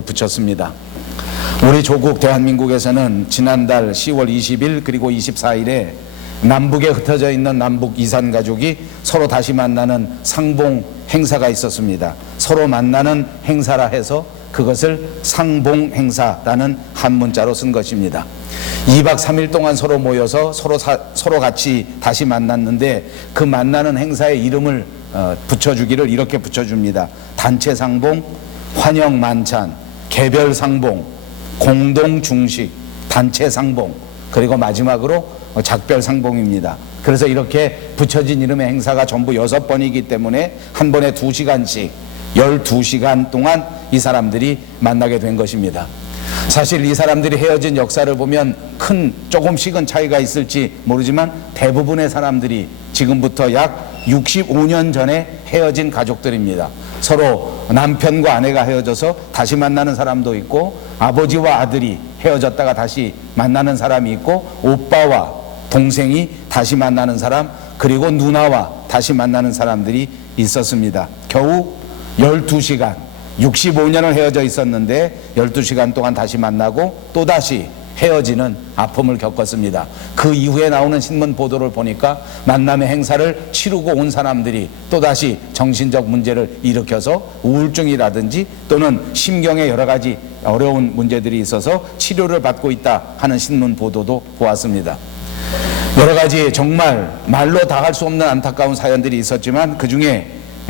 붙였습니다. 우리 조국 대한민국에서는 지난달 10월 20일 그리고 24일에 남북에 흩어져 있는 남북 이산 가족이 서로 다시 만나는 상봉 행사가 있었습니다. 서로 만나는 행사라 해서 그것을 상봉 행사라는 한문자로 쓴 것입니다. 2박 3일 동안 서로 모여서 서로 같이 다시 만났는데 그 만나는 행사의 이름을 붙여주기를 이렇게 붙여줍니다. 단체 상봉, 환영 만찬, 개별 상봉, 공동 중식, 단체 상봉, 그리고 마지막으로 작별 상봉입니다. 그래서 이렇게 붙여진 이름의 행사가 전부 6번이기 때문에 한 번에 2시간씩 12시간 동안 이 사람들이 만나게 된 것입니다. 사실 이 사람들이 헤어진 역사를 보면 조금씩은 차이가 있을지 모르지만 대부분의 사람들이 지금부터 약 65년 전에 헤어진 가족들입니다. 서로 남편과 아내가 헤어져서 다시 만나는 사람도 있고, 아버지와 아들이 헤어졌다가 다시 만나는 사람이 있고, 오빠와 동생이 다시 만나는 사람, 그리고 누나와 다시 만나는 사람들이 있었습니다. 겨우 12시간, 65년을 헤어져 있었는데 12시간 동안 다시 만나고 또다시 헤어지는 아픔을 겪었습니다. 그 이후에 나오는 신문 보도를 보니까 만남의 행사를 치르고 온 사람들이 또다시 정신적 문제를 일으켜서 우울증이라든지 또는 심경에 여러 가지 어려운 문제들이 있어서 치료를 받고 있다 하는 신문 보도도 보았습니다. 여러 가지 정말 말로 다 할 수 없는 안타까운 사연들이 있었지만 그 중에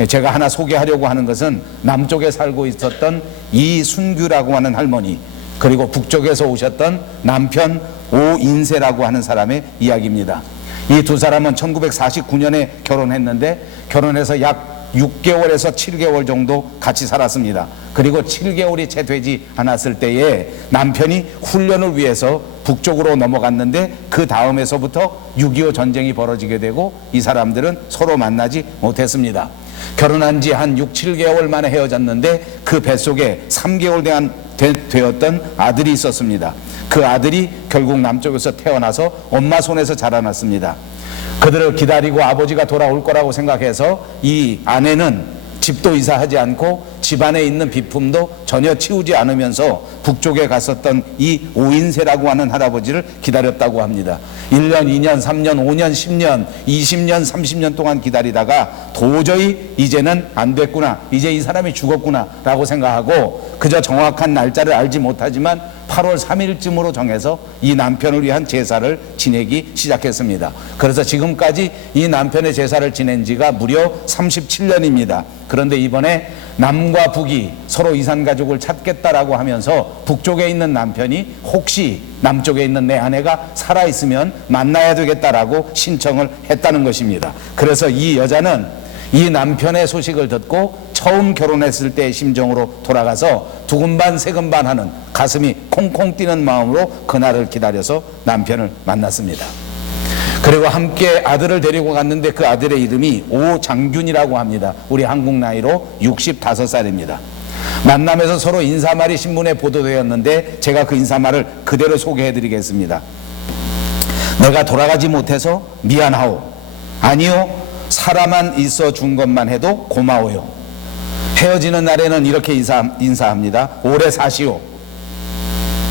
제가 하나 소개하려고 하는 것은 남쪽에 살고 있었던 이순규라고 하는 할머니, 그리고 북쪽에서 오셨던 남편 오인세라고 하는 사람의 이야기입니다. 이 두 사람은 1949년에 결혼했는데 결혼해서 약 6개월에서 7개월 정도 같이 살았습니다. 그리고 7개월이 채 되지 않았을 때에 남편이 훈련을 위해서 북쪽으로 넘어갔는데 그 다음에서부터 6.25 전쟁이 벌어지게 되고 이 사람들은 서로 만나지 못했습니다. 결혼한 지 한 6, 7개월 만에 헤어졌는데 그 뱃속에 3개월 되었던 아들이 있었습니다. 그 아들이 결국 남쪽에서 태어나서 엄마 손에서 자라났습니다. 그들을 기다리고 아버지가 돌아올 거라고 생각해서 이 아내는 집도 이사하지 않고 집안에 있는 비품도 전혀 치우지 않으면서 북쪽에 갔었던 이 오인세라고 하는 할아버지를 기다렸다고 합니다. 1년, 2년, 3년, 5년, 10년, 20년, 30년 동안 기다리다가 도저히 이제는 안 됐구나, 이제 이 사람이 죽었구나 라고 생각하고 그저 정확한 날짜를 알지 못하지만 8월 3일쯤으로 정해서 이 남편을 위한 제사를 지내기 시작했습니다. 그래서 지금까지 이 남편의 제사를 지낸 지가 무려 37년입니다. 그런데 이번에 남과 북이 서로 이산가족을 찾겠다라고 하면서 북쪽에 있는 남편이 혹시 남쪽에 있는 내 아내가 살아있으면 만나야 되겠다라고 신청을 했다는 것입니다. 그래서 이 여자는 이 남편의 소식을 듣고 처음 결혼했을 때의 심정으로 돌아가서 두근반 세근반 하는 가슴이 콩콩 뛰는 마음으로 그날을 기다려서 남편을 만났습니다. 그리고 함께 아들을 데리고 갔는데 그 아들의 이름이 오장균이라고 합니다. 우리 한국 나이로 65살입니다. 만남에서 서로 인사말이 신문에 보도되었는데 제가 그 인사말을 그대로 소개해드리겠습니다. 내가 돌아가지 못해서 미안하오. 아니요, 살아만 있어 준 것만 해도 고마워요. 헤어지는 날에는 이렇게 인사합니다. 오래 사시오.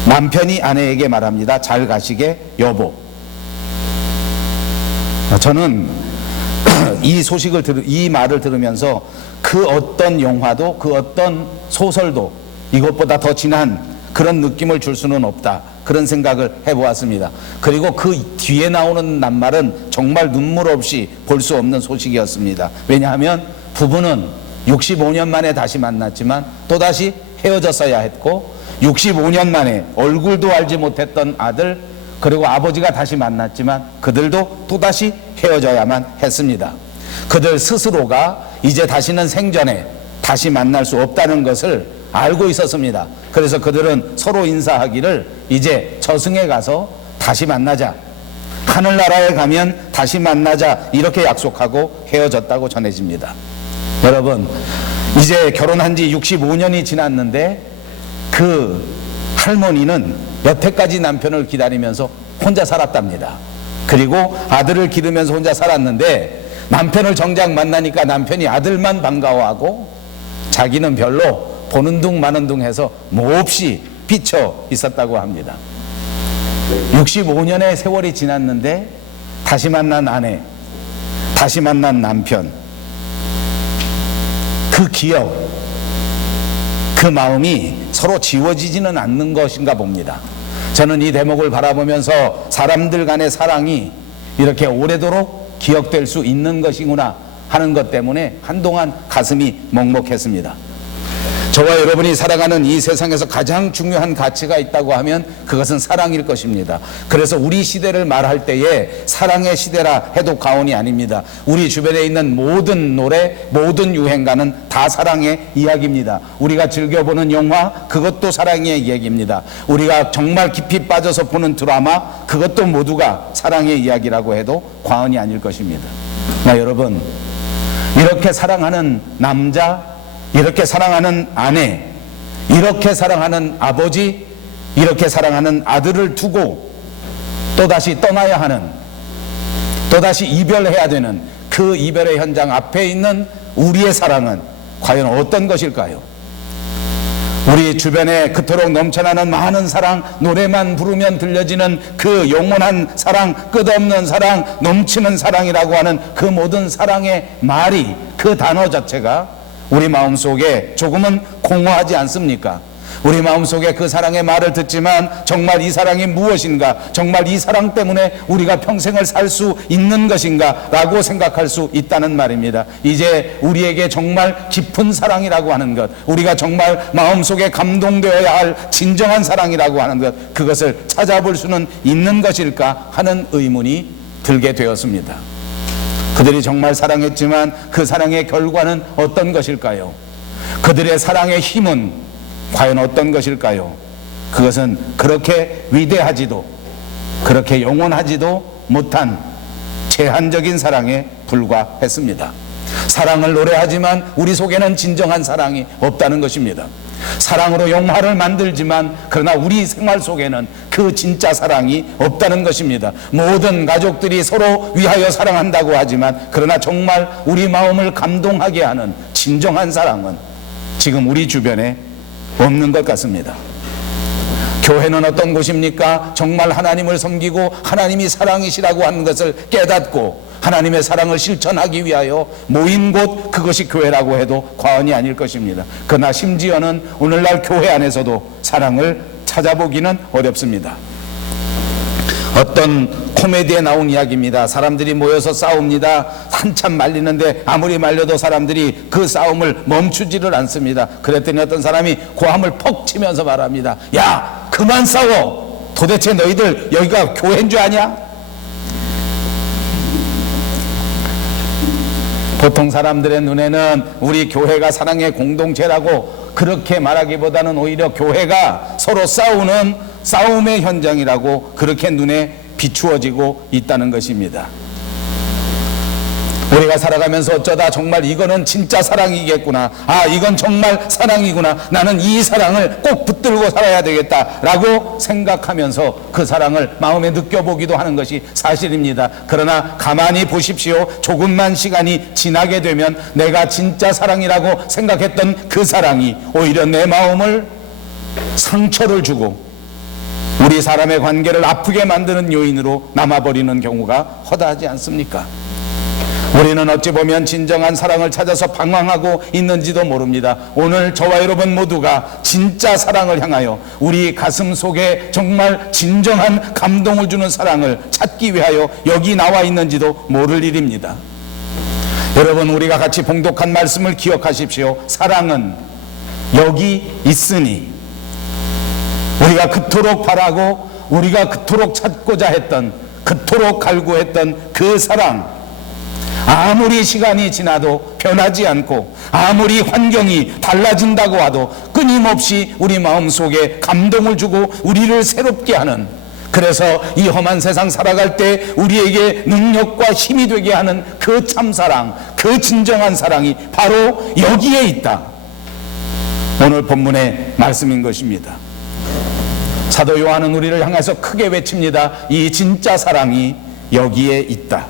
남편이 아내에게 말합니다. 잘 가시게 여보. 저는 이 말을 들으면서 그 어떤 영화도 그 어떤 소설도 이것보다 더 진한 그런 느낌을 줄 수는 없다, 그런 생각을 해보았습니다. 그리고 그 뒤에 나오는 낱말은 정말 눈물 없이 볼 수 없는 소식이었습니다. 왜냐하면 부부는 65년 만에 다시 만났지만 또다시 헤어졌어야 했고 65년 만에 얼굴도 알지 못했던 아들, 그리고 아버지가 다시 만났지만 그들도 또다시 헤어져야만 했습니다. 그들 스스로가 이제 다시는 생전에 다시 만날 수 없다는 것을 알고 있었습니다. 그래서 그들은 서로 인사하기를 이제 저승에 가서 다시 만나자, 하늘나라에 가면 다시 만나자, 이렇게 약속하고 헤어졌다고 전해집니다. 여러분, 이제 결혼한 지 65년이 지났는데 그 할머니는 여태까지 남편을 기다리면서 혼자 살았답니다. 그리고 아들을 기르면서 혼자 살았는데 남편을 정작 만나니까 남편이 아들만 반가워하고 자기는 별로 보는 둥 마는 둥 해서 몹시 비쳐 있었다고 합니다. 65년의 세월이 지났는데 다시 만난 아내, 다시 만난 남편, 그 기억, 그 마음이 서로 지워지지는 않는 것인가 봅니다. 저는 이 대목을 바라보면서 사람들 간의 사랑이 이렇게 오래도록 기억될 수 있는 것이구나 하는 것 때문에 한동안 가슴이 먹먹했습니다. 저와 여러분이 살아가는 이 세상에서 가장 중요한 가치가 있다고 하면 그것은 사랑일 것입니다. 그래서 우리 시대를 말할 때에 사랑의 시대라 해도 과언이 아닙니다. 우리 주변에 있는 모든 노래, 모든 유행가는 다 사랑의 이야기입니다. 우리가 즐겨보는 영화, 그것도 사랑의 이야기입니다. 우리가 정말 깊이 빠져서 보는 드라마, 그것도 모두가 사랑의 이야기라고 해도 과언이 아닐 것입니다. 여러분, 이렇게 사랑하는 남자, 이렇게 사랑하는 아내, 이렇게 사랑하는 아버지, 이렇게 사랑하는 아들을 두고 또다시 떠나야 하는, 또다시 이별해야 되는 그 이별의 현장 앞에 있는 우리의 사랑은 과연 어떤 것일까요? 우리 주변에 그토록 넘쳐나는 많은 사랑, 노래만 부르면 들려지는 그 영원한 사랑, 끝없는 사랑, 넘치는 사랑이라고 하는 그 모든 사랑의 말이, 그 단어 자체가 우리 마음속에 조금은 공허하지 않습니까? 우리 마음속에 그 사랑의 말을 듣지만 정말 이 사랑이 무엇인가, 정말 이 사랑 때문에 우리가 평생을 살 수 있는 것인가 라고 생각할 수 있다는 말입니다. 이제 우리에게 정말 깊은 사랑이라고 하는 것, 우리가 정말 마음속에 감동되어야 할 진정한 사랑이라고 하는 것, 그것을 찾아볼 수는 있는 것일까 하는 의문이 들게 되었습니다. 그들이 정말 사랑했지만 그 사랑의 결과는 어떤 것일까요? 그들의 사랑의 힘은 과연 어떤 것일까요? 그것은 그렇게 위대하지도 그렇게 영원하지도 못한 제한적인 사랑에 불과했습니다. 사랑을 노래하지만 우리 속에는 진정한 사랑이 없다는 것입니다. 사랑으로 영화를 만들지만 그러나 우리 생활 속에는 그 진짜 사랑이 없다는 것입니다. 모든 가족들이 서로 위하여 사랑한다고 하지만 그러나 정말 우리 마음을 감동하게 하는 진정한 사랑은 지금 우리 주변에 없는 것 같습니다. 교회는 어떤 곳입니까? 정말 하나님을 섬기고 하나님이 사랑이시라고 하는 것을 깨닫고 하나님의 사랑을 실천하기 위하여 모인 곳, 그것이 교회라고 해도 과언이 아닐 것입니다. 그러나 심지어는 오늘날 교회 안에서도 사랑을 찾아보기는 어렵습니다. 어떤 코미디에 나온 이야기입니다. 사람들이 모여서 싸웁니다. 한참 말리는데 아무리 말려도 사람들이 그 싸움을 멈추지를 않습니다. 그랬더니 어떤 사람이 고함을 퍽 치면서 말합니다. 야, 그만 싸워. 도대체 너희들 여기가 교회인 줄 아냐? 보통 사람들의 눈에는 우리 교회가 사랑의 공동체라고 그렇게 말하기보다는 오히려 교회가 서로 싸우는 싸움의 현장이라고 그렇게 눈에 비추어지고 있다는 것입니다. 우리가 살아가면서 어쩌다 정말 이거는 진짜 사랑이겠구나, 아 이건 정말 사랑이구나, 나는 이 사랑을 꼭 붙들고 살아야 되겠다라고 생각하면서 그 사랑을 마음에 느껴보기도 하는 것이 사실입니다. 그러나 가만히 보십시오. 조금만 시간이 지나게 되면 내가 진짜 사랑이라고 생각했던 그 사랑이 오히려 내 마음을 상처를 주고 우리 사람의 관계를 아프게 만드는 요인으로 남아버리는 경우가 허다하지 않습니까? 우리는 어찌 보면 진정한 사랑을 찾아서 방황하고 있는지도 모릅니다. 오늘 저와 여러분 모두가 진짜 사랑을 향하여 우리 가슴 속에 정말 진정한 감동을 주는 사랑을 찾기 위하여 여기 나와 있는지도 모를 일입니다. 여러분, 우리가 같이 봉독한 말씀을 기억하십시오. 사랑은 여기 있으니, 우리가 그토록 바라고 우리가 그토록 찾고자 했던, 그토록 갈구했던 그 사랑, 아무리 시간이 지나도 변하지 않고 아무리 환경이 달라진다고 하도 끊임없이 우리 마음속에 감동을 주고 우리를 새롭게 하는, 그래서 이 험한 세상 살아갈 때 우리에게 능력과 힘이 되게 하는 그 참사랑, 그 진정한 사랑이 바로 여기에 있다. 오늘 본문의 말씀인 것입니다. 사도 요한은 우리를 향해서 크게 외칩니다. 이 진짜 사랑이 여기에 있다.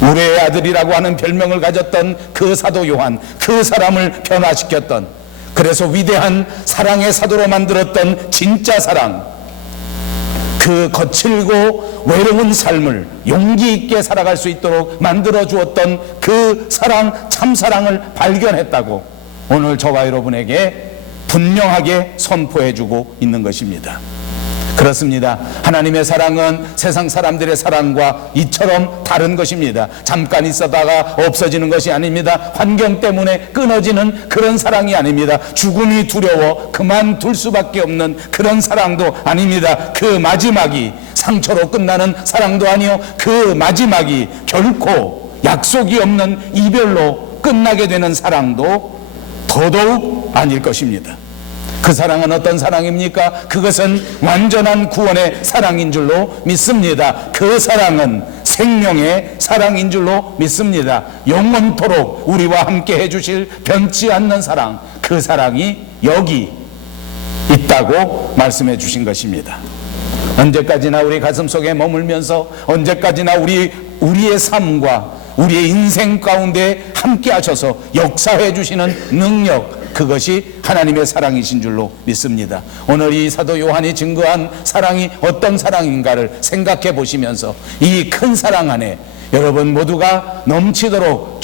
우리의 아들이라고 하는 별명을 가졌던 그 사도 요한, 그 사람을 변화시켰던, 그래서 위대한 사랑의 사도로 만들었던 진짜 사랑, 그 거칠고 외로운 삶을 용기 있게 살아갈 수 있도록 만들어 주었던 그 사랑, 참사랑을 발견했다고 오늘 저와 여러분에게 분명하게 선포해 주고 있는 것입니다. 그렇습니다. 하나님의 사랑은 세상 사람들의 사랑과 이처럼 다른 것입니다. 잠깐 있었다가 없어지는 것이 아닙니다. 환경 때문에 끊어지는 그런 사랑이 아닙니다. 죽음이 두려워 그만둘 수밖에 없는 그런 사랑도 아닙니다. 그 마지막이 상처로 끝나는 사랑도 아니요, 그 마지막이 결코 약속이 없는 이별로 끝나게 되는 사랑도 더더욱 아닐 것입니다. 그 사랑은 어떤 사랑입니까? 그것은 완전한 구원의 사랑인 줄로 믿습니다. 그 사랑은 생명의 사랑인 줄로 믿습니다. 영원토록 우리와 함께 해주실 변치 않는 사랑, 그 사랑이 여기 있다고 말씀해 주신 것입니다. 언제까지나 우리 가슴속에 머물면서 언제까지나 우리의 삶과 우리의 인생 가운데 함께 하셔서 역사해 주시는 능력, 그것이 하나님의 사랑이신 줄로 믿습니다. 오늘 이 사도 요한이 증거한 사랑이 어떤 사랑인가를 생각해 보시면서 이 큰 사랑 안에 여러분 모두가 넘치도록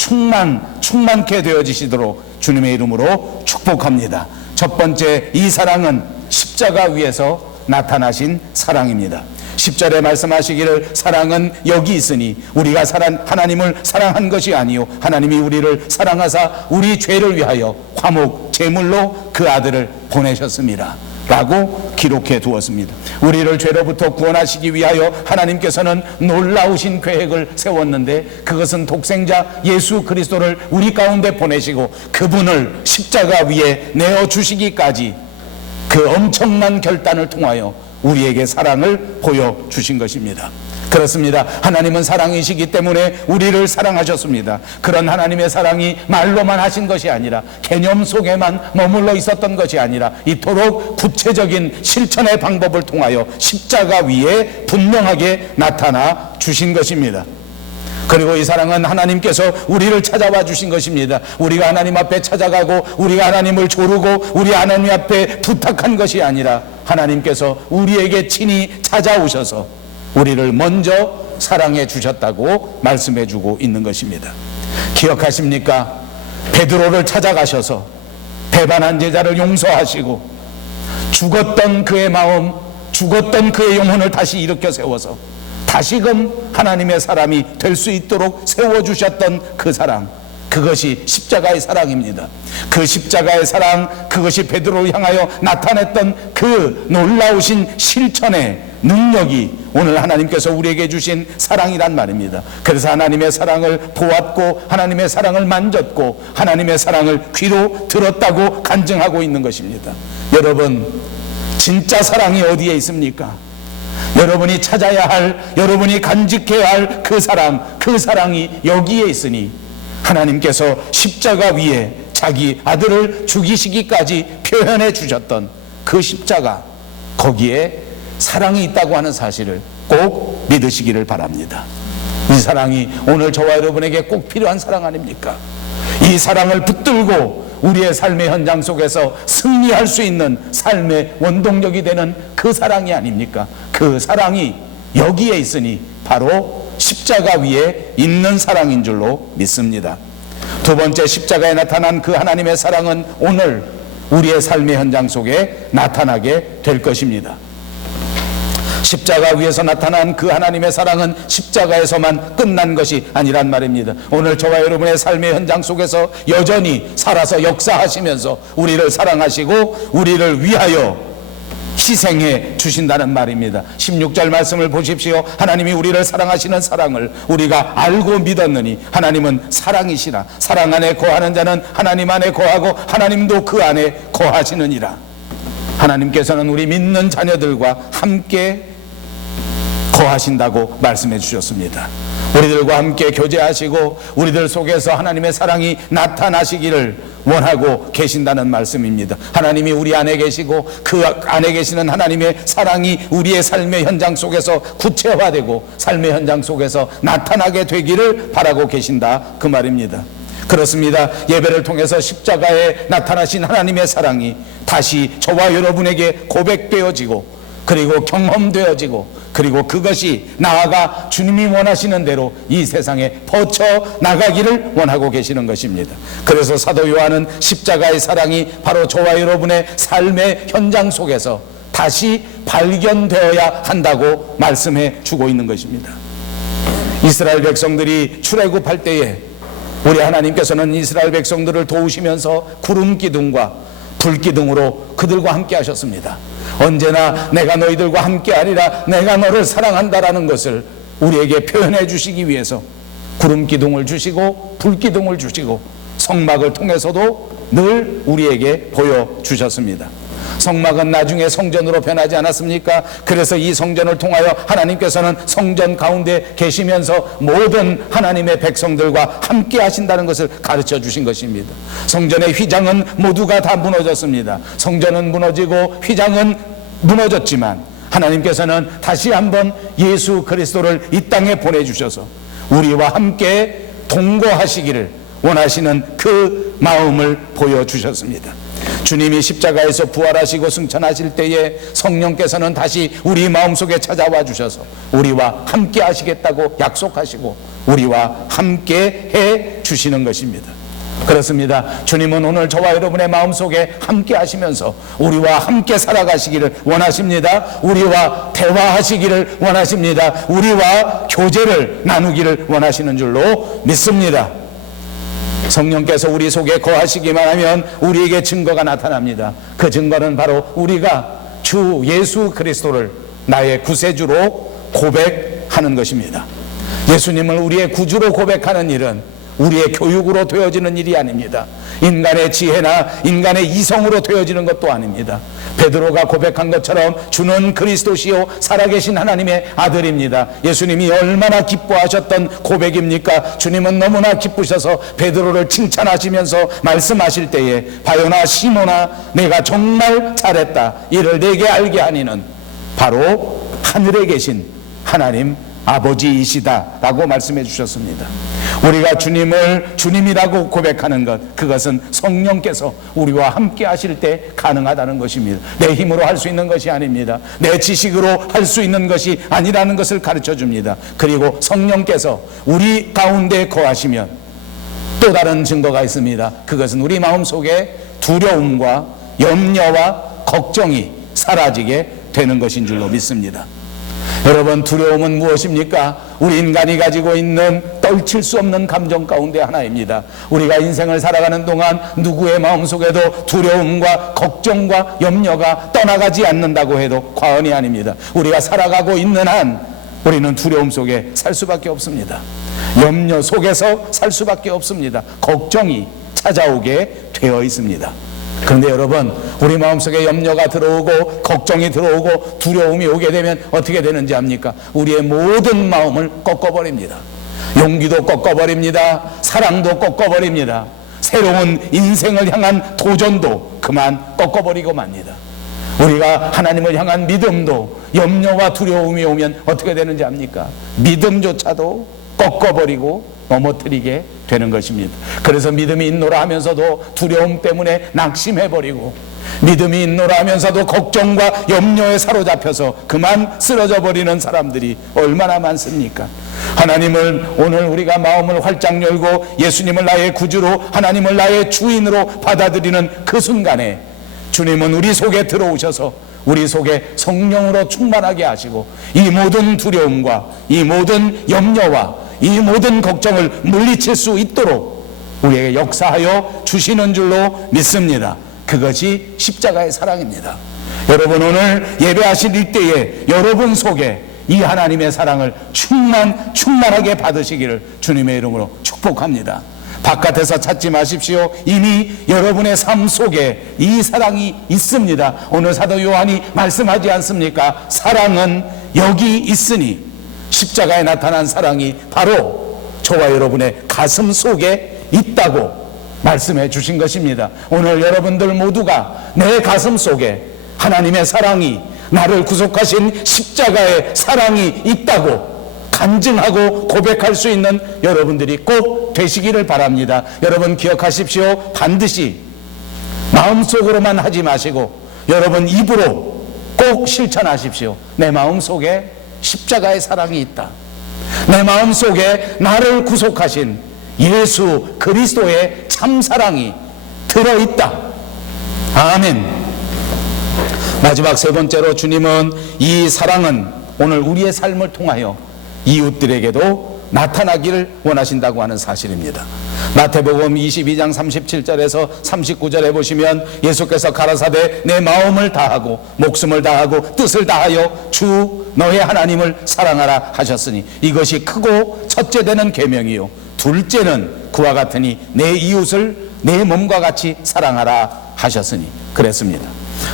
충만케 되어지시도록 주님의 이름으로 축복합니다. 첫 번째, 이 사랑은 십자가 위에서 나타나신 사랑입니다. 10절에 말씀하시기를 사랑은 여기 있으니 우리가 하나님을 사랑한 것이 아니요 하나님이 우리를 사랑하사 우리 죄를 위하여 화목 제물로 그 아들을 보내셨습니다 라고 기록해 두었습니다. 우리를 죄로부터 구원하시기 위하여 하나님께서는 놀라우신 계획을 세웠는데 그것은 독생자 예수 그리스도를 우리 가운데 보내시고 그분을 십자가 위에 내어주시기까지 그 엄청난 결단을 통하여 우리에게 사랑을 보여주신 것입니다. 그렇습니다. 하나님은 사랑이시기 때문에 우리를 사랑하셨습니다. 그런 하나님의 사랑이 말로만 하신 것이 아니라 개념 속에만 머물러 있었던 것이 아니라 이토록 구체적인 실천의 방법을 통하여 십자가 위에 분명하게 나타나 주신 것입니다. 그리고 이 사랑은 하나님께서 우리를 찾아와 주신 것입니다. 우리가 하나님 앞에 찾아가고 우리가 하나님을 조르고 우리 하나님 앞에 부탁한 것이 아니라 하나님께서 우리에게 친히 찾아오셔서 우리를 먼저 사랑해 주셨다고 말씀해 주고 있는 것입니다. 기억하십니까? 베드로를 찾아가셔서 배반한 제자를 용서하시고 죽었던 그의 마음, 죽었던 그의 영혼을 다시 일으켜 세워서 다시금 하나님의 사람이 될 수 있도록 세워주셨던 그 사랑, 그것이 십자가의 사랑입니다. 그 십자가의 사랑, 그것이 베드로를 향하여 나타냈던 그 놀라우신 실천의 능력이 오늘 하나님께서 우리에게 주신 사랑이란 말입니다. 그래서 하나님의 사랑을 보았고 하나님의 사랑을 만졌고 하나님의 사랑을 귀로 들었다고 간증하고 있는 것입니다. 여러분, 진짜 사랑이 어디에 있습니까? 여러분이 찾아야 할, 여러분이 간직해야 할 그 사랑이 여기에 있으니 하나님께서 십자가 위에 자기 아들을 죽이시기까지 표현해 주셨던 그 십자가, 거기에 사랑이 있다고 하는 사실을 꼭 믿으시기를 바랍니다. 이 사랑이 오늘 저와 여러분에게 꼭 필요한 사랑 아닙니까? 이 사랑을 붙들고 우리의 삶의 현장 속에서 승리할 수 있는 삶의 원동력이 되는 그 사랑이 아닙니까? 그 사랑이 여기에 있으니 바로 십자가 위에 있는 사랑인 줄로 믿습니다. 두 번째, 십자가에 나타난 그 하나님의 사랑은 오늘 우리의 삶의 현장 속에 나타나게 될 것입니다. 십자가 위에서 나타난 그 하나님의 사랑은 십자가에서만 끝난 것이 아니란 말입니다. 오늘 저와 여러분의 삶의 현장 속에서 여전히 살아서 역사하시면서 우리를 사랑하시고 우리를 위하여 희생해 주신다는 말입니다. 16절 말씀을 보십시오. 하나님이 우리를 사랑하시는 사랑을 우리가 알고 믿었느니 하나님은 사랑이시라. 사랑 안에 거하는 자는 하나님 안에 거하고 하나님도 그 안에 거하시느니라. 하나님께서는 우리 믿는 자녀들과 함께 거하신다고 말씀해 주셨습니다. 우리들과 함께 교제하시고 우리들 속에서 하나님의 사랑이 나타나시기를 원하고 계신다는 말씀입니다. 하나님이 우리 안에 계시고 그 안에 계시는 하나님의 사랑이 우리의 삶의 현장 속에서 구체화되고 삶의 현장 속에서 나타나게 되기를 바라고 계신다, 그 말입니다. 그렇습니다. 예배를 통해서 십자가에 나타나신 하나님의 사랑이 다시 저와 여러분에게 고백되어지고 그리고 경험되어지고 그리고 그것이 나아가 주님이 원하시는 대로 이 세상에 뻗쳐나가기를 원하고 계시는 것입니다. 그래서 사도 요한은 십자가의 사랑이 바로 저와 여러분의 삶의 현장 속에서 다시 발견되어야 한다고 말씀해 주고 있는 것입니다. 이스라엘 백성들이 출애굽할 때에 우리 하나님께서는 이스라엘 백성들을 도우시면서 구름 기둥과 불 기둥으로 그들과 함께 하셨습니다. 언제나 내가 너희들과 함께 하리라, 내가 너를 사랑한다라는 것을 우리에게 표현해 주시기 위해서 구름 기둥을 주시고 불 기둥을 주시고 성막을 통해서도 늘 우리에게 보여주셨습니다. 성막은 나중에 성전으로 변하지 않았습니까? 그래서 이 성전을 통하여 하나님께서는 성전 가운데 계시면서 모든 하나님의 백성들과 함께 하신다는 것을 가르쳐 주신 것입니다. 성전의 휘장은 모두가 다 무너졌습니다. 성전은 무너지고 휘장은 무너졌지만 하나님께서는 다시 한번 예수 그리스도를 이 땅에 보내주셔서 우리와 함께 동거하시기를 원하시는 그 마음을 보여주셨습니다. 주님이 십자가에서 부활하시고 승천하실 때에 성령께서는 다시 우리 마음속에 찾아와 주셔서 우리와 함께 하시겠다고 약속하시고 우리와 함께 해 주시는 것입니다. 그렇습니다. 주님은 오늘 저와 여러분의 마음속에 함께 하시면서 우리와 함께 살아가시기를 원하십니다. 우리와 대화하시기를 원하십니다. 우리와 교제를 나누기를 원하시는 줄로 믿습니다. 성령께서 우리 속에 거하시기만 하면 우리에게 증거가 나타납니다. 그 증거는 바로 우리가 주 예수 그리스도를 나의 구세주로 고백하는 것입니다. 예수님을 우리의 구주로 고백하는 일은 우리의 교육으로 되어지는 일이 아닙니다. 인간의 지혜나 인간의 이성으로 되어지는 것도 아닙니다. 베드로가 고백한 것처럼 주는 그리스도시요 살아계신 하나님의 아들입니다. 예수님이 얼마나 기뻐하셨던 고백입니까? 주님은 너무나 기쁘셔서 베드로를 칭찬하시면서 말씀하실 때에 바요나 시몬아 내가 정말 잘했다. 이를 내게 알게 하니는 바로 하늘에 계신 하나님 아버지이시다 라고 말씀해 주셨습니다. 우리가 주님을 주님이라고 고백하는 것, 그것은 성령께서 우리와 함께 하실 때 가능하다는 것입니다. 내 힘으로 할 수 있는 것이 아닙니다. 내 지식으로 할 수 있는 것이 아니라는 것을 가르쳐 줍니다. 그리고 성령께서 우리 가운데 거하시면 또 다른 증거가 있습니다. 그것은 우리 마음속에 두려움과 염려와 걱정이 사라지게 되는 것인 줄로 믿습니다. 여러분, 두려움은 무엇입니까? 우리 인간이 가지고 있는 떨칠 수 없는 감정 가운데 하나입니다. 우리가 인생을 살아가는 동안 누구의 마음속에도 두려움과 걱정과 염려가 떠나가지 않는다고 해도 과언이 아닙니다. 우리가 살아가고 있는 한 우리는 두려움 속에 살 수밖에 없습니다. 염려 속에서 살 수밖에 없습니다. 걱정이 찾아오게 되어 있습니다. 그런데 여러분, 우리 마음속에 염려가 들어오고 걱정이 들어오고 두려움이 오게 되면 어떻게 되는지 압니까? 우리의 모든 마음을 꺾어버립니다. 용기도 꺾어버립니다. 사랑도 꺾어버립니다. 새로운 인생을 향한 도전도 그만 꺾어버리고 맙니다. 우리가 하나님을 향한 믿음도 염려와 두려움이 오면 어떻게 되는지 압니까? 믿음조차도 꺾어버리고 넘어뜨리게 되는 것입니다. 그래서 믿음이 있노라 하면서도 두려움 때문에 낙심해버리고 믿음이 있노라 하면서도 걱정과 염려에 사로잡혀서 그만 쓰러져 버리는 사람들이 얼마나 많습니까? 하나님을 오늘 우리가 마음을 활짝 열고 예수님을 나의 구주로 하나님을 나의 주인으로 받아들이는 그 순간에 주님은 우리 속에 들어오셔서 우리 속에 성령으로 충만하게 하시고 이 모든 두려움과 이 모든 염려와 이 모든 걱정을 물리칠 수 있도록 우리에게 역사하여 주시는 줄로 믿습니다. 그것이 십자가의 사랑입니다. 여러분, 오늘 예배하실 이때에 여러분 속에 이 하나님의 사랑을 충만하게 받으시기를 주님의 이름으로 축복합니다. 바깥에서 찾지 마십시오. 이미 여러분의 삶 속에 이 사랑이 있습니다. 오늘 사도 요한이 말씀하지 않습니까? 사랑은 여기 있으니, 십자가에 나타난 사랑이 바로 저와 여러분의 가슴 속에 있다고 말씀해 주신 것입니다. 오늘 여러분들 모두가 내 가슴 속에 하나님의 사랑이, 나를 구속하신 십자가의 사랑이 있다고 간증하고 고백할 수 있는 여러분들이 꼭 되시기를 바랍니다. 여러분 기억하십시오. 반드시 마음속으로만 하지 마시고 여러분 입으로 꼭 실천하십시오. 내 마음속에 십자가의 사랑이 있다. 내 마음속에 나를 구속하신 예수 그리스도의 참사랑이 들어있다. 아멘. 마지막 세 번째로 주님은 이 사랑은 오늘 우리의 삶을 통하여 이웃들에게도 나타나기를 원하신다고 하는 사실입니다. 마태복음 22장 37절에서 39절에 보시면 예수께서 가라사대 내 마음을 다하고 목숨을 다하고 뜻을 다하여 주 너의 하나님을 사랑하라 하셨으니 이것이 크고 첫째 되는 계명이요 둘째는 그와 같으니 내 이웃을 내 몸과 같이 사랑하라 하셨으니 그랬습니다.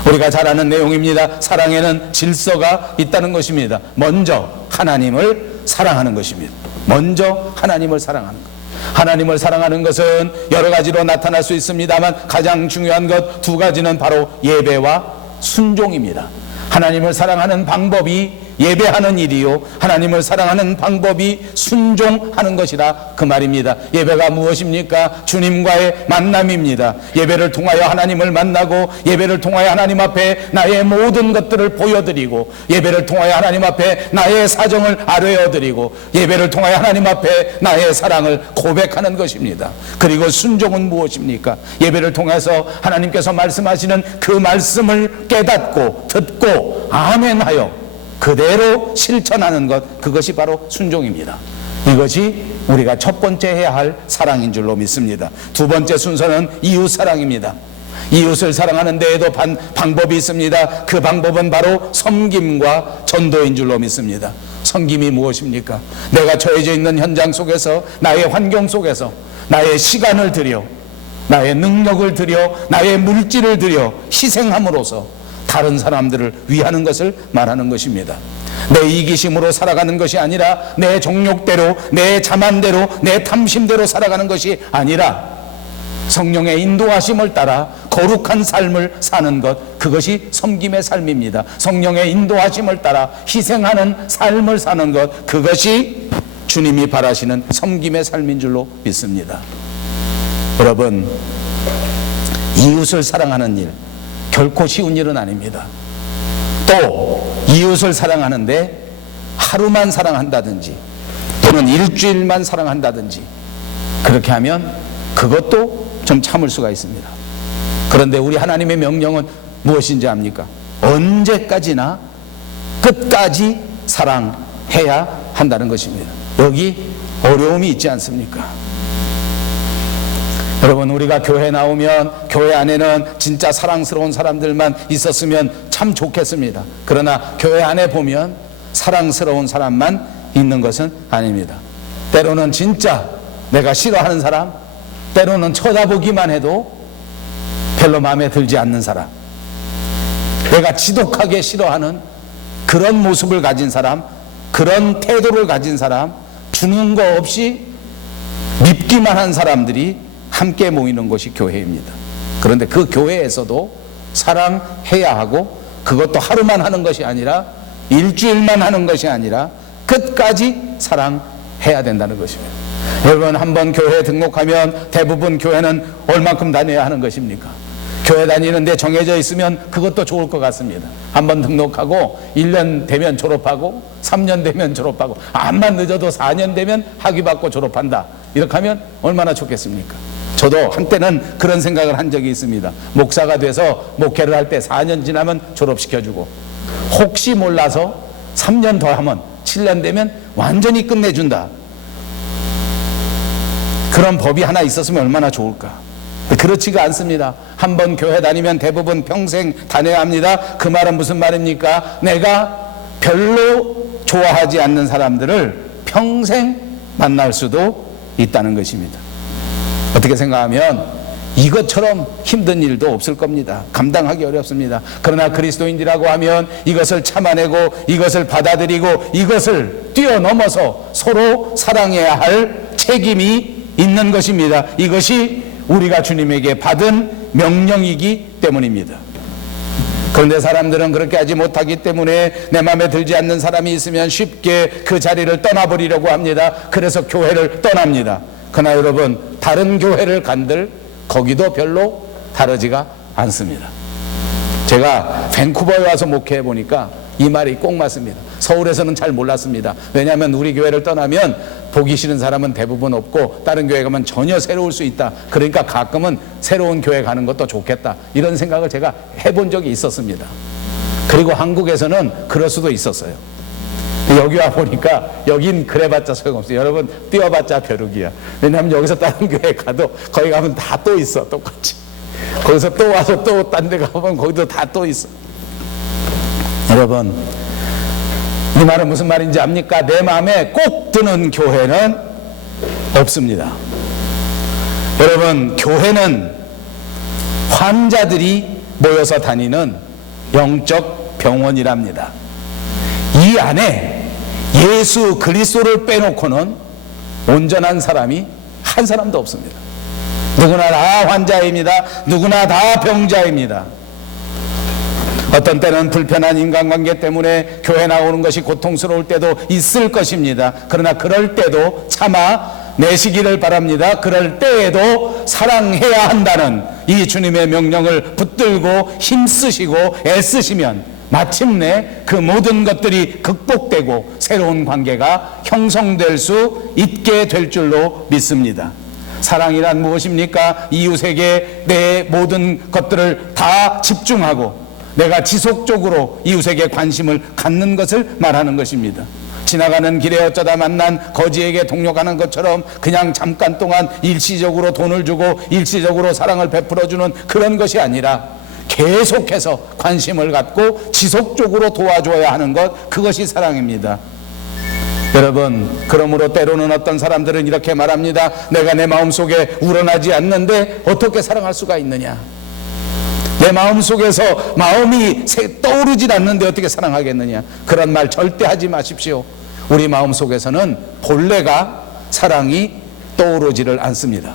우리가 잘 아는 내용입니다. 사랑에는 질서가 있다는 것입니다. 먼저 하나님을 사랑하는 것입니다. 먼저 하나님을 사랑하는 것. 하나님을 사랑하는 것은 여러 가지로 나타날 수 있습니다만 가장 중요한 것 두 가지는 바로 예배와 순종입니다. 하나님을 사랑하는 방법이 예배하는 일이요 하나님을 사랑하는 방법이 순종하는 것이라 그 말입니다. 예배가 무엇입니까? 주님과의 만남입니다. 예배를 통하여 하나님을 만나고 예배를 통하여 하나님 앞에 나의 모든 것들을 보여드리고 예배를 통하여 하나님 앞에 나의 사정을 아뢰어드리고 예배를 통하여 하나님 앞에 나의 사랑을 고백하는 것입니다. 그리고 순종은 무엇입니까? 예배를 통해서 하나님께서 말씀하시는 그 말씀을 깨닫고 듣고 아멘하여 그대로 실천하는 것, 그것이 바로 순종입니다. 이것이 우리가 첫 번째 해야 할 사랑인 줄로 믿습니다. 두 번째 순서는 이웃 사랑입니다. 이웃을 사랑하는 데에도 방법이 있습니다. 그 방법은 바로 섬김과 전도인 줄로 믿습니다. 섬김이 무엇입니까? 내가 처해져 있는 현장 속에서 나의 환경 속에서 나의 시간을 들여 나의 능력을 들여 나의 물질을 들여 희생함으로써 다른 사람들을 위하는 것을 말하는 것입니다. 내 이기심으로 살아가는 것이 아니라 내 정욕대로 내 자만대로 내 탐심대로 살아가는 것이 아니라 성령의 인도하심을 따라 거룩한 삶을 사는 것, 그것이 섬김의 삶입니다. 성령의 인도하심을 따라 희생하는 삶을 사는 것, 그것이 주님이 바라시는 섬김의 삶인 줄로 믿습니다. 여러분, 이웃을 사랑하는 일 결코 쉬운 일은 아닙니다. 또 이웃을 사랑하는데 하루만 사랑한다든지 또는 일주일만 사랑한다든지 그렇게 하면 그것도 좀 참을 수가 있습니다. 그런데 우리 하나님의 명령은 무엇인지 압니까? 언제까지나 끝까지 사랑해야 한다는 것입니다. 여기 어려움이 있지 않습니까? 여러분, 우리가 교회 나오면 교회 안에는 진짜 사랑스러운 사람들만 있었으면 참 좋겠습니다. 그러나 교회 안에 보면 사랑스러운 사람만 있는 것은 아닙니다. 때로는 진짜 내가 싫어하는 사람, 때로는 쳐다보기만 해도 별로 마음에 들지 않는 사람, 내가 지독하게 싫어하는 그런 모습을 가진 사람, 그런 태도를 가진 사람, 주는 거 없이 밉기만 한 사람들이 함께 모이는 것이 교회입니다. 그런데 그 교회에서도 사랑해야 하고 그것도 하루만 하는 것이 아니라 일주일만 하는 것이 아니라 끝까지 사랑해야 된다는 것입니다. 여러분, 한번 교회에 등록하면 대부분 교회는 얼만큼 다녀야 하는 것입니까? 교회 다니는데 정해져 있으면 그것도 좋을 것 같습니다. 한번 등록하고 1년 되면 졸업하고 3년 되면 졸업하고 암만 늦어도 4년 되면 학위받고 졸업한다. 이렇게 하면 얼마나 좋겠습니까? 저도 한때는 그런 생각을 한 적이 있습니다. 목사가 돼서 목회를 할 때 4년 지나면 졸업시켜주고 혹시 몰라서 3년 더 하면 7년 되면 완전히 끝내준다. 그런 법이 하나 있었으면 얼마나 좋을까. 그렇지가 않습니다. 한번 교회 다니면 대부분 평생 다녀야 합니다. 그 말은 무슨 말입니까? 내가 별로 좋아하지 않는 사람들을 평생 만날 수도 있다는 것입니다. 어떻게 생각하면 이것처럼 힘든 일도 없을 겁니다. 감당하기 어렵습니다. 그러나 그리스도인이라고 하면 이것을 참아내고 이것을 받아들이고 이것을 뛰어넘어서 서로 사랑해야 할 책임이 있는 것입니다. 이것이 우리가 주님에게 받은 명령이기 때문입니다. 그런데 사람들은 그렇게 하지 못하기 때문에 내 마음에 들지 않는 사람이 있으면 쉽게 그 자리를 떠나버리려고 합니다. 그래서 교회를 떠납니다. 그러나 여러분, 다른 교회를 간들 거기도 별로 다르지가 않습니다. 제가 밴쿠버에 와서 목회해 보니까 이 말이 꼭 맞습니다. 서울에서는 잘 몰랐습니다. 왜냐하면 우리 교회를 떠나면 보기 싫은 사람은 대부분 없고 다른 교회 가면 전혀 새로울 수 있다. 그러니까 가끔은 새로운 교회 가는 것도 좋겠다. 이런 생각을 제가 해본 적이 있었습니다. 그리고 한국에서는 그럴 수도 있었어요. 여기 와 보니까 여긴 그래봤자 소용없어요. 여러분, 뛰어봤자 벼룩이야. 왜냐하면 여기서 다른 교회 가도 거기 가면 다 또 있어, 똑같이. 거기서 또 와서 또 딴 데 가보면 거기도 다 또 있어. 여러분, 이 말은 무슨 말인지 압니까? 내 마음에 꼭 드는 교회는 없습니다. 여러분, 교회는 환자들이 모여서 다니는 영적 병원이랍니다. 이 안에 예수 그리스도를 빼놓고는 온전한 사람이 한 사람도 없습니다. 누구나 다 환자입니다. 누구나 다 병자입니다. 어떤 때는 불편한 인간관계 때문에 교회 나오는 것이 고통스러울 때도 있을 것입니다. 그러나 그럴 때도 참아 내시기를 바랍니다. 그럴 때에도 사랑해야 한다는 이 주님의 명령을 붙들고 힘쓰시고 애쓰시면 마침내 그 모든 것들이 극복되고 새로운 관계가 형성될 수 있게 될 줄로 믿습니다. 사랑이란 무엇입니까? 이웃에게 내 모든 것들을 다 집중하고 내가 지속적으로 이웃에게 관심을 갖는 것을 말하는 것입니다. 지나가는 길에 어쩌다 만난 거지에게 동력하는 것처럼 그냥 잠깐 동안 일시적으로 돈을 주고 일시적으로 사랑을 베풀어주는 그런 것이 아니라 계속해서 관심을 갖고 지속적으로 도와줘야 하는 것, 그것이 사랑입니다. 여러분, 그러므로 때로는 어떤 사람들은 이렇게 말합니다. 내가 내 마음속에 우러나지 않는데 어떻게 사랑할 수가 있느냐? 내 마음속에서 마음이 떠오르질 않는데 어떻게 사랑하겠느냐? 그런 말 절대 하지 마십시오. 우리 마음속에서는 본래가 사랑이 떠오르지를 않습니다.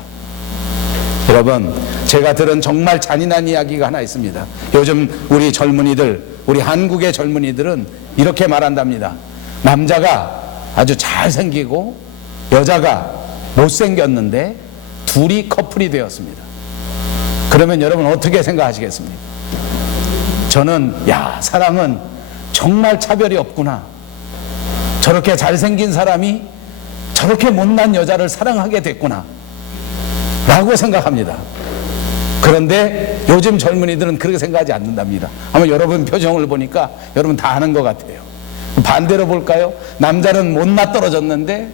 여러분, 제가 들은 정말 잔인한 이야기가 하나 있습니다. 요즘 우리 젊은이들, 우리 한국의 젊은이들은 이렇게 말한답니다. 남자가 아주 잘생기고 여자가 못생겼는데 둘이 커플이 되었습니다. 그러면 여러분 어떻게 생각하시겠습니까? 저는 사랑은 정말 차별이 없구나. 저렇게 잘생긴 사람이 저렇게 못난 여자를 사랑하게 됐구나 라고 생각합니다. 그런데 요즘 젊은이들은 그렇게 생각하지 않는답니다. 아마 여러분 표정을 보니까 여러분 다 아는 것 같아요. 반대로 볼까요? 남자는 못나 떨어졌는데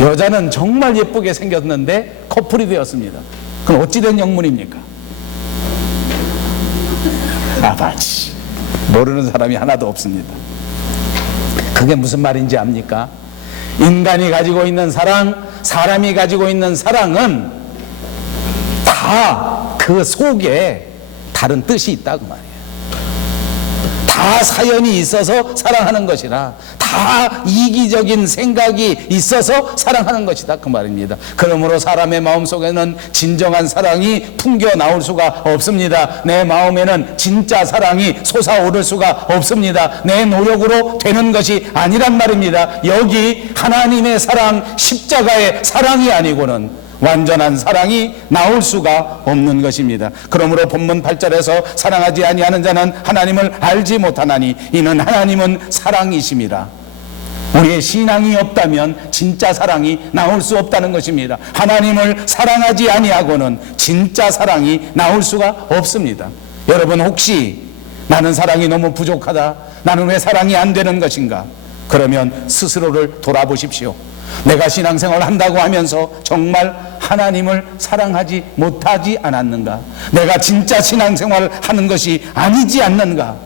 여자는 정말 예쁘게 생겼는데 커플이 되었습니다. 그럼 어찌된 영문입니까? 아바지, 모르는 사람이 하나도 없습니다. 그게 무슨 말인지 압니까? 인간이 가지고 있는 사랑, 사람이 가지고 있는 사랑은 다 그 속에 다른 뜻이 있다고 말이에요. 다 사연이 있어서 사랑하는 것이라, 다 이기적인 생각이 있어서 사랑하는 것이다 그 말입니다. 그러므로 사람의 마음속에는 진정한 사랑이 풍겨 나올 수가 없습니다. 내 마음에는 진짜 사랑이 솟아오를 수가 없습니다. 내 노력으로 되는 것이 아니란 말입니다. 여기 하나님의 사랑, 십자가의 사랑이 아니고는 완전한 사랑이 나올 수가 없는 것입니다. 그러므로 본문 8절에서 사랑하지 아니하는 자는 하나님을 알지 못하나니 이는 하나님은 사랑이심이라. 우리의 신앙이 없다면 진짜 사랑이 나올 수 없다는 것입니다. 하나님을 사랑하지 아니하고는 진짜 사랑이 나올 수가 없습니다. 여러분, 혹시 나는 사랑이 너무 부족하다, 나는 왜 사랑이 안 되는 것인가? 그러면 스스로를 돌아보십시오. 내가 신앙생활을 한다고 하면서 정말 하나님을 사랑하지 못하지 않았는가? 내가 진짜 신앙생활을 하는 것이 아니지 않는가?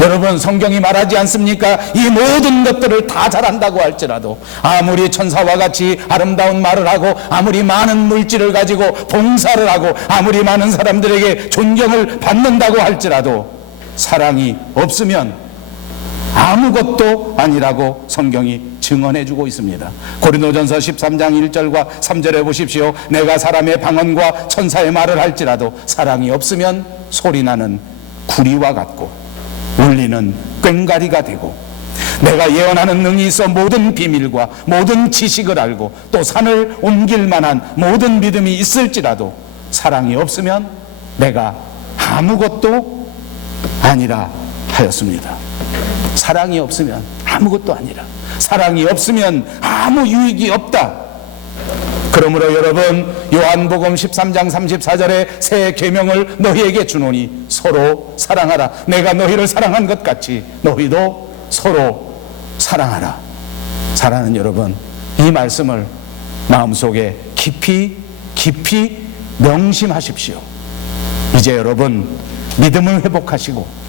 여러분, 성경이 말하지 않습니까? 이 모든 것들을 다 잘한다고 할지라도, 아무리 천사와 같이 아름다운 말을 하고, 아무리 많은 물질을 가지고 봉사를 하고, 아무리 많은 사람들에게 존경을 받는다고 할지라도 사랑이 없으면 아무것도 아니라고 성경이 증언해주고 있습니다. 고린도전서 13장 1절과 3절에 보십시오. 내가 사람의 방언과 천사의 말을 할지라도 사랑이 없으면 소리나는 구리와 같고 울리는 꽹과리가 되고, 내가 예언하는 능이 있어 모든 비밀과 모든 지식을 알고 또 산을 옮길 만한 모든 믿음이 있을지라도 사랑이 없으면 내가 아무것도 아니라 하였습니다. 사랑이 없으면 아무것도 아니라, 사랑이 없으면 아무 유익이 없다. 그러므로 여러분, 요한복음 13장 34절에 새 계명을 너희에게 주노니 서로 사랑하라. 내가 너희를 사랑한 것 같이 너희도 서로 사랑하라. 사랑하는 여러분, 이 말씀을 마음속에 깊이 명심하십시오. 이제 여러분 믿음을 회복하시고